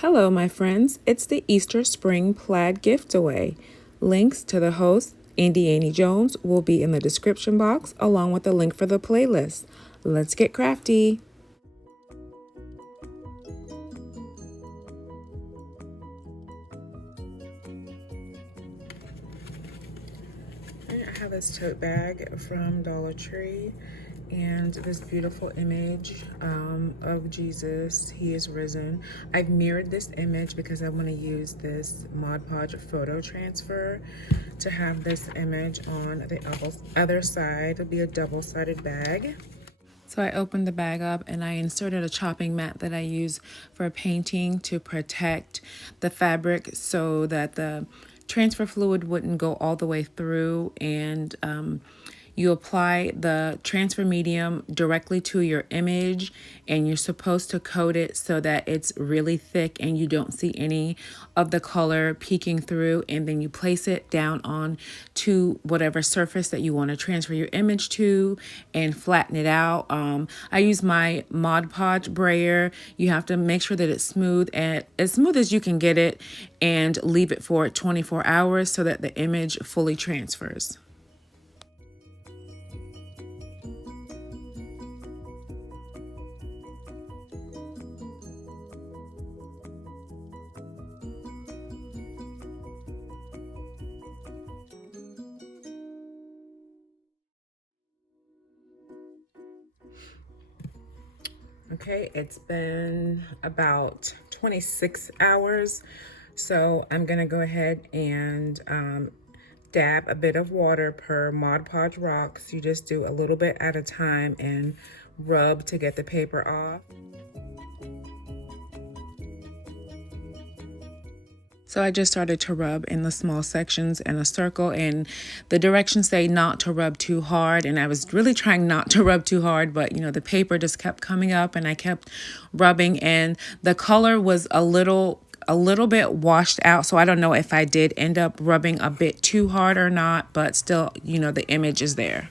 Hello, my friends. It's the Easter Spring Plaid Giftaway. Links to the host, Andy Annie Jones, will be in the description box along with the link for the playlist. Let's get crafty. I have this tote bag from Dollar Tree and this beautiful image of Jesus. He is risen. I've mirrored this image because I want to use this Mod Podge photo transfer to have this image on the other side. It'll be a double-sided bag. So I opened the bag up and I inserted a chopping mat that I use for painting to protect the fabric so that the transfer fluid wouldn't go all the way through, and you apply the transfer medium directly to your image, and you're supposed to coat it so that it's really thick and you don't see any of the color peeking through, and then you place it down on to whatever surface that you want to transfer your image to and flatten it out. I use my Mod Podge brayer. You have to make sure that it's smooth and as smooth as you can get it, and leave it for 24 hours so that the image fully transfers. Okay, it's been about 26 hours, so I'm gonna go ahead and dab a bit of water per Mod Podge rocks. You just do a little bit at a time and rub to get the paper off. So I just started to rub in the small sections in a circle, and the directions say not to rub too hard, and I was really trying not to rub too hard, but you know, the paper just kept coming up and I kept rubbing, and the color was a little bit washed out, so I don't know if I did end up rubbing a bit too hard or not, but still, you know, the image is there.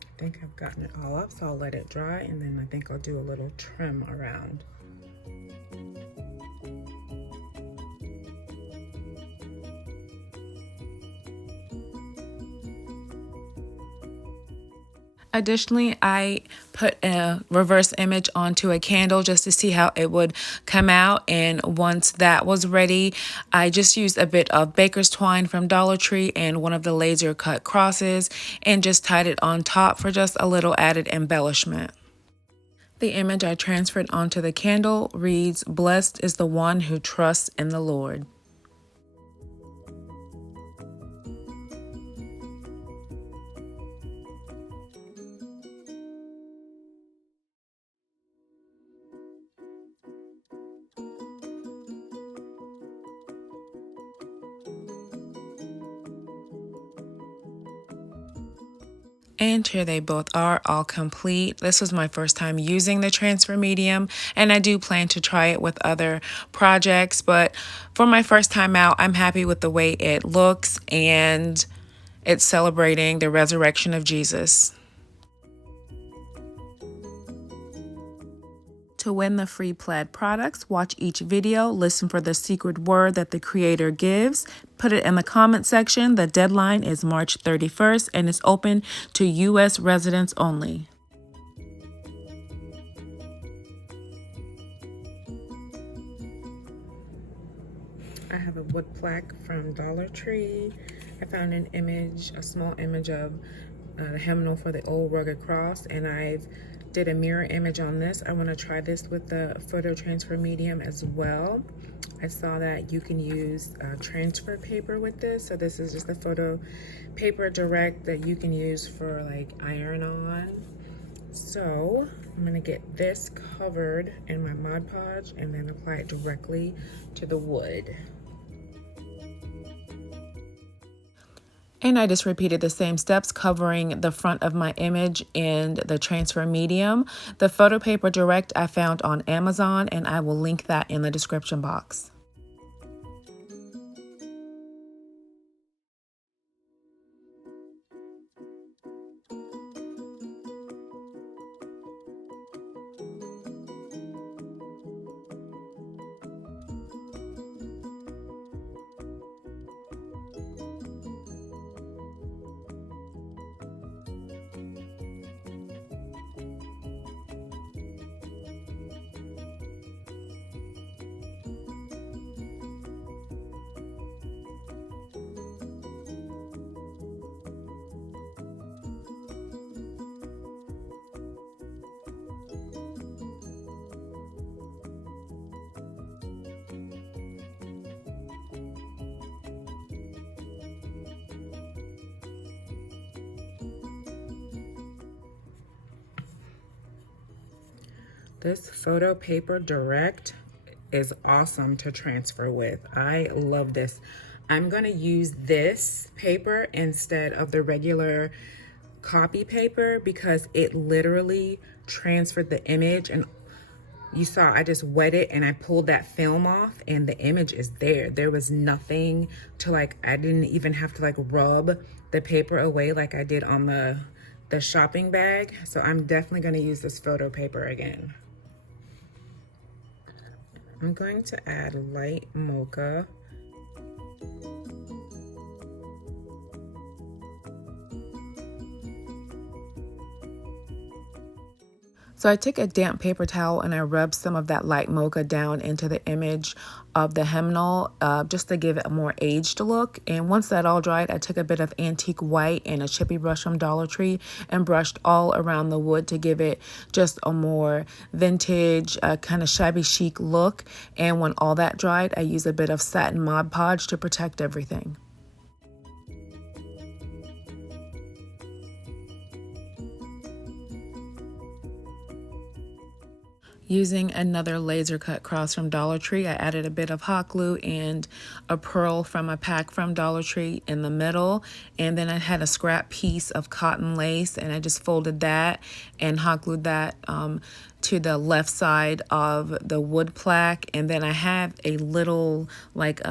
I think I've gotten it all up, so I'll let it dry, and then I think I'll do a little trim around. Additionally, I put a reverse image onto a candle just to see how it would come out. And once that was ready, I just used a bit of baker's twine from Dollar Tree and one of the laser cut crosses and just tied it on top for just a little added embellishment. The image I transferred onto the candle reads, "Blessed is the one who trusts in the Lord." And here they both are, all complete. This was my first time using the transfer medium, and I do plan to try it with other projects, but for my first time out, I'm happy with the way it looks, and it's celebrating the resurrection of Jesus. To win the free Plaid products, watch each video, listen for the secret word that the creator gives, put it in the comment section. The deadline is March 31st and it's open to U.S. residents only. I have a wood plaque from Dollar Tree. I found an image, a small image of the hymnal for the old rugged cross, and I've did a mirror image on this. I want to try this with the photo transfer medium as well. I saw that you can use transfer paper with this, so this is just a photo paper direct that you can use for like iron on. So I'm gonna get this covered in my Mod Podge and then apply it directly to the wood. And I just repeated the same steps, covering the front of my image in the transfer medium. The photo paper direct I found on Amazon, and I will link that in the description box. This photo paper direct is awesome to transfer with. I love this. I'm gonna use this paper instead of the regular copy paper because it literally transferred the image, and you saw I just wet it and I pulled that film off and the image is there. There was nothing to like, I didn't even have to like rub the paper away like I did on the shopping bag. So I'm definitely gonna use this photo paper again. I'm going to add light mocha. So I took a damp paper towel and I rubbed some of that light mocha down into the image of the hymnal just to give it a more aged look. And once that all dried, I took a bit of antique white and a chippy brush from Dollar Tree and brushed all around the wood to give it just a more vintage, kind of shabby chic look. And when all that dried, I used a bit of satin Mod Podge to protect everything. Using another laser cut cross from Dollar Tree, I added a bit of hot glue and a pearl from a pack from Dollar Tree in the middle. And then I had a scrap piece of cotton lace and I just folded that and hot glued that to the left side of the wood plaque. And then I have a little like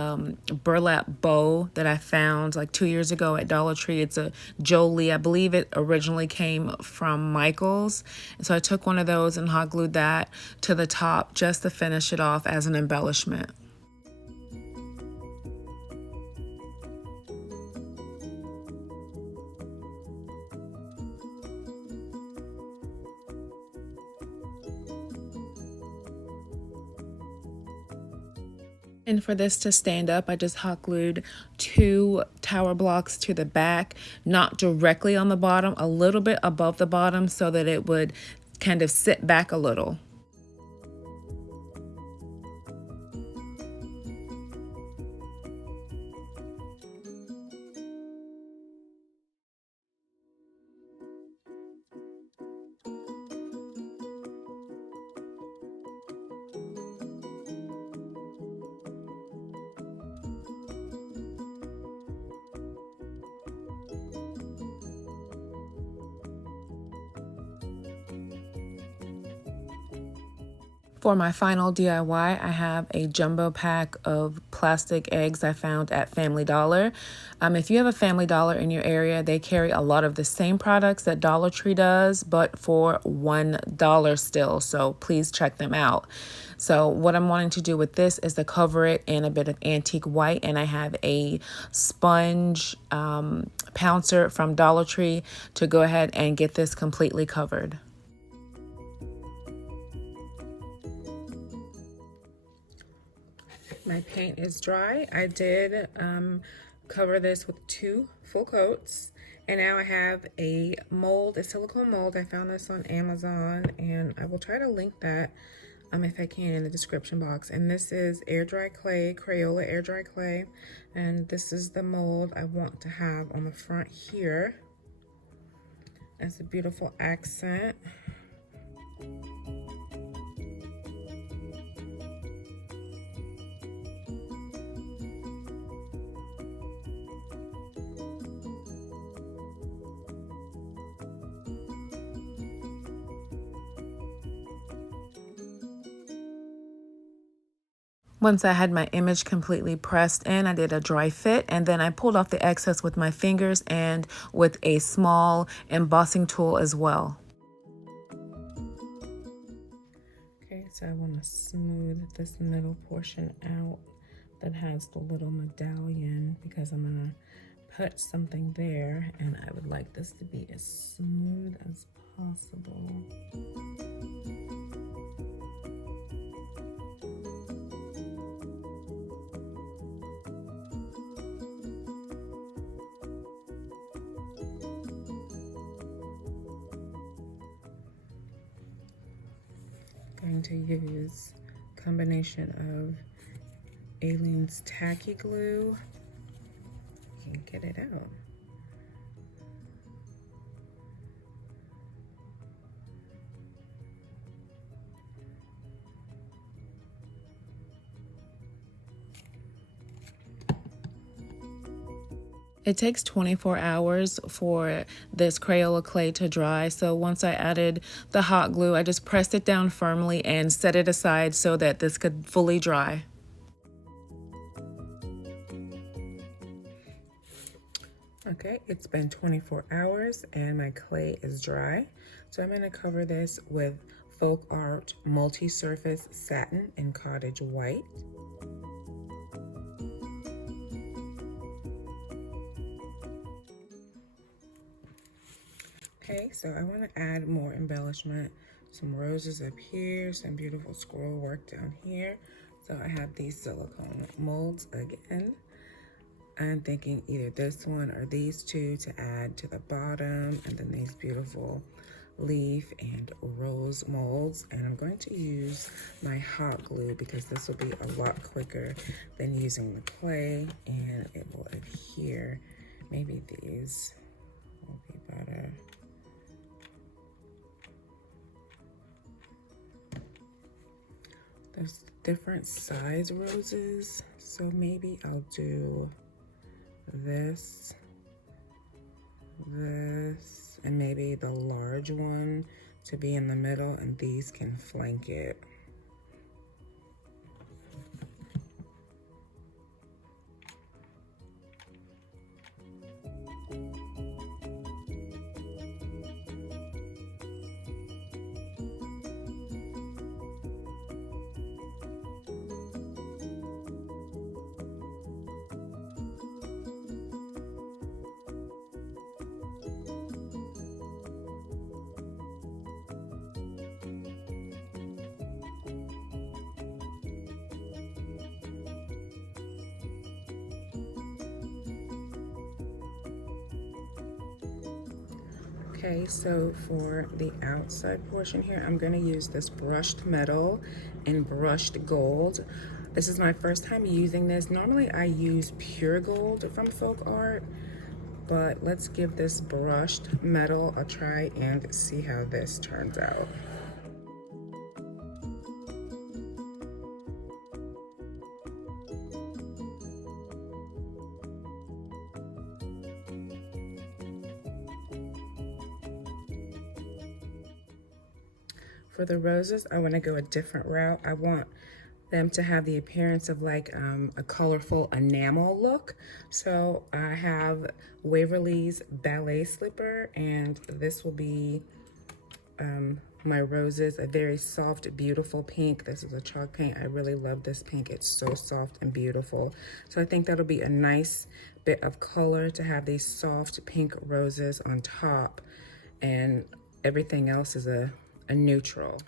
burlap bow that I found like 2 years ago at Dollar Tree. It's a Jolie. I believe it originally came from Michael's. And so I took one of those and hot glued that to the top just to finish it off as an embellishment. And for this to stand up, I just hot glued 2 tower blocks to the back, not directly on the bottom, a little bit above the bottom so that it would kind of sit back a little. For my final DIY, I have a jumbo pack of plastic eggs I found at Family Dollar. If you have a Family Dollar in your area, they carry a lot of the same products that Dollar Tree does, but for $1 still, so please check them out. So what I'm wanting to do with this is to cover it in a bit of antique white, and I have a sponge pouncer from Dollar Tree to go ahead and get this completely covered. My paint is dry. I did cover this with 2 full coats. And now I have a mold, a silicone mold. I found this on Amazon and I will try to link that if I can in the description box. And this is air dry clay, Crayola air dry clay. And this is the mold I want to have on the front here as a beautiful accent. Once I had my image completely pressed in, I did a dry fit and then I pulled off the excess with my fingers and with a small embossing tool as well. Okay, so I want to smooth this middle portion out that has the little medallion because I'm going to put something there and I would like this to be as smooth as possible. Going to use combination of Aleene's tacky glue. Can't get it out. It takes 24 hours for this Crayola clay to dry. So once I added the hot glue, I just pressed it down firmly and set it aside so that this could fully dry. Okay, it's been 24 hours and my clay is dry. So I'm gonna cover this with Folk Art Multi-Surface Satin in Cottage White. Okay, so I want to add more embellishment. Some roses up here, some beautiful scroll work down here. So I have these silicone molds again. I'm thinking either this one or these two to add to the bottom, and then these beautiful leaf and rose molds. And I'm going to use my hot glue because this will be a lot quicker than using the clay, and it will adhere. Maybe these will be better. There's different size roses, so maybe I'll do this, and maybe the large one to be in the middle, and these can flank it. Okay, so for the outside portion here, I'm gonna use this brushed metal and brushed gold. This is my first time using this. Normally I use pure gold from Folk Art, but let's give this brushed metal a try and see how this turns out. For the roses, I want to go a different route. I want them to have the appearance of like a colorful enamel look. So I have Waverly's Ballet Slipper, and this will be my roses, a very soft, beautiful pink. This is a chalk paint. I really love this pink. It's so soft and beautiful. So I think that'll be a nice bit of color to have these soft pink roses on top, and everything else is a neutral.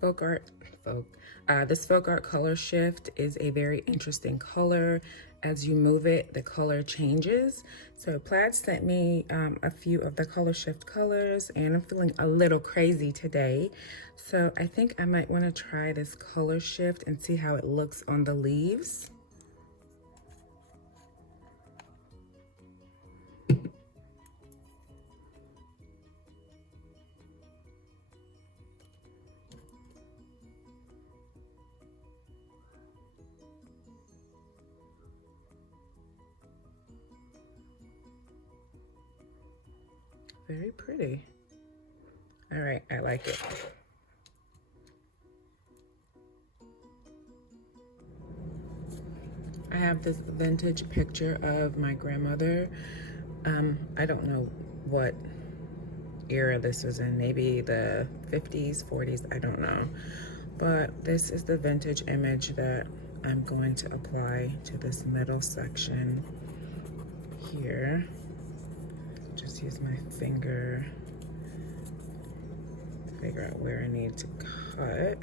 This Folk Art color shift is a very interesting color. As you move it, the color changes. So Plaid sent me a few of the color shift colors, and I'm feeling a little crazy today. So I think I might want to try this color shift and see how it looks on the leaves. Very pretty. All right, I like it. I have this vintage picture of my grandmother. I don't know what era this was in, maybe the 50s, 40s, I don't know. But this is the vintage image that I'm going to apply to this middle section here. Just use my finger to figure out where I need to cut.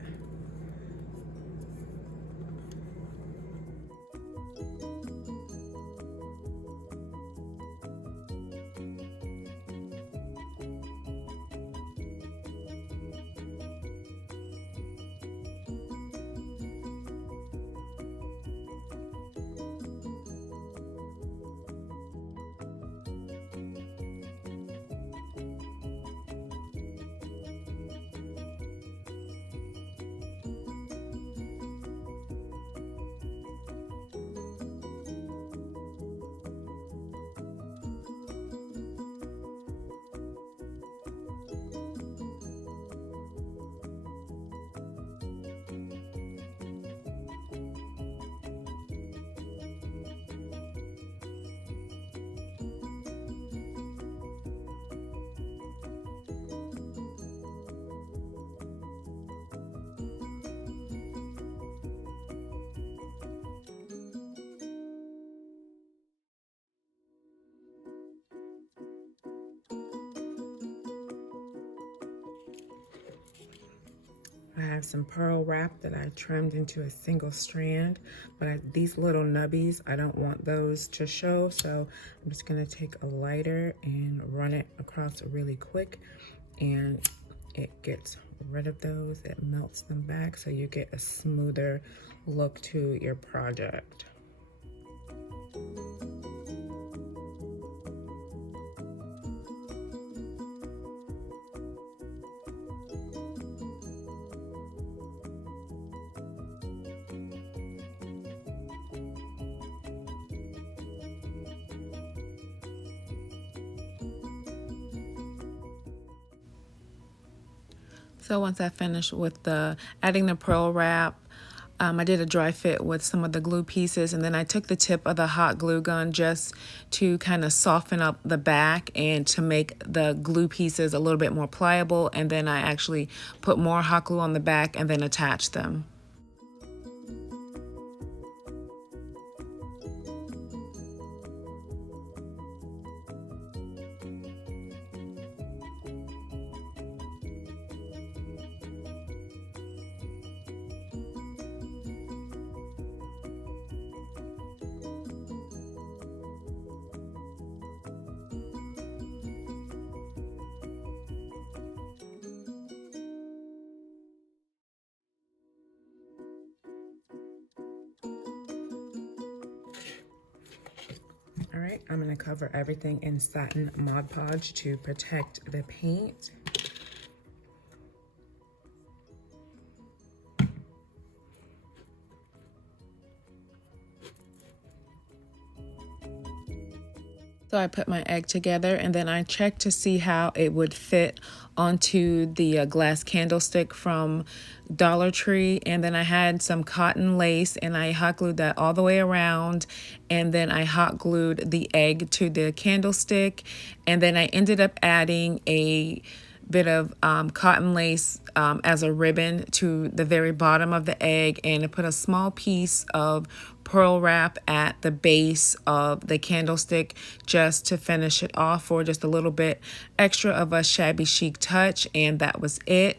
I have some pearl wrap that I trimmed into a single strand, but these little nubbies, I don't want those to show, so I'm just gonna take a lighter and run it across really quick, and it gets rid of those, it melts them back, so you get a smoother look to your project. So once I finished with adding the pearl wrap, I did a dry fit with some of the glue pieces, and then I took the tip of the hot glue gun just to kind of soften up the back and to make the glue pieces a little bit more pliable, and then I actually put more hot glue on the back and then attached them. All right, I'm gonna cover everything in satin Mod Podge to protect the paint. So I put my egg together, and then I checked to see how it would fit onto the glass candlestick from Dollar Tree, and then I had some cotton lace and I hot glued that all the way around, and then I hot glued the egg to the candlestick, and then I ended up adding a bit of cotton lace as a ribbon to the very bottom of the egg, and I put a small piece of pearl wrap at the base of the candlestick just to finish it off for just a little bit extra of a shabby chic touch, and that was it.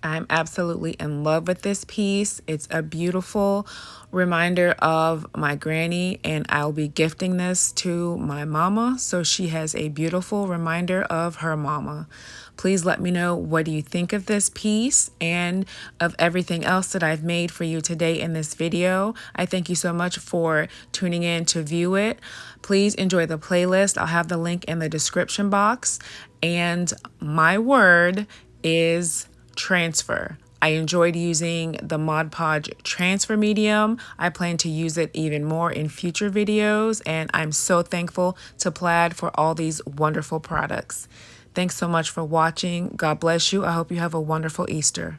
I'm absolutely in love with this piece. It's a beautiful reminder of my granny, and I'll be gifting this to my mama, so she has a beautiful reminder of her mama. Please let me know, what do you think of this piece and of everything else that I've made for you today in this video. I thank you so much for tuning in to view it. Please enjoy the playlist. I'll have the link in the description box, and my word is transfer. I enjoyed using the Mod Podge transfer medium. I plan to use it even more in future videos, and I'm so thankful to Plaid for all these wonderful products. Thanks so much for watching. God bless you. I hope you have a wonderful Easter.